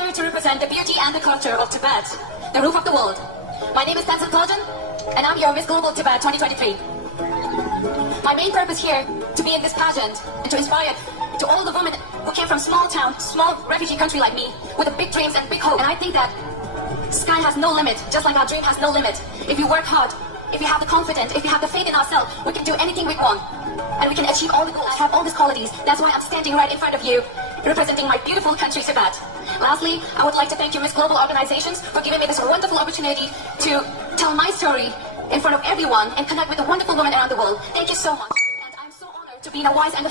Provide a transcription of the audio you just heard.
honored to represent the beauty and the culture of Tibet, the roof of the world. My name is Tenzin Paldon, and I'm your Miss Global Tibet 2023. My main purpose here to be in this pageant and to inspire to all the women who came from small town, small refugee country like me, with big dreams and big hope. And I think that sky has no limit, just like our dream has no limit. If you work hard, if you have the confidence, if you have the faith in ourselves, we can do anything we want. And we can achieve all the goals. I have all these qualities. That's why I'm standing right in front of you, representing my beautiful country, Tibet. Lastly, I would like to thank you, Miss Global Organizations, for giving me this wonderful opportunity to tell my story in front of everyone and connect with the wonderful women around the world. Thank you so much. And I'm so honored to be in a wise and a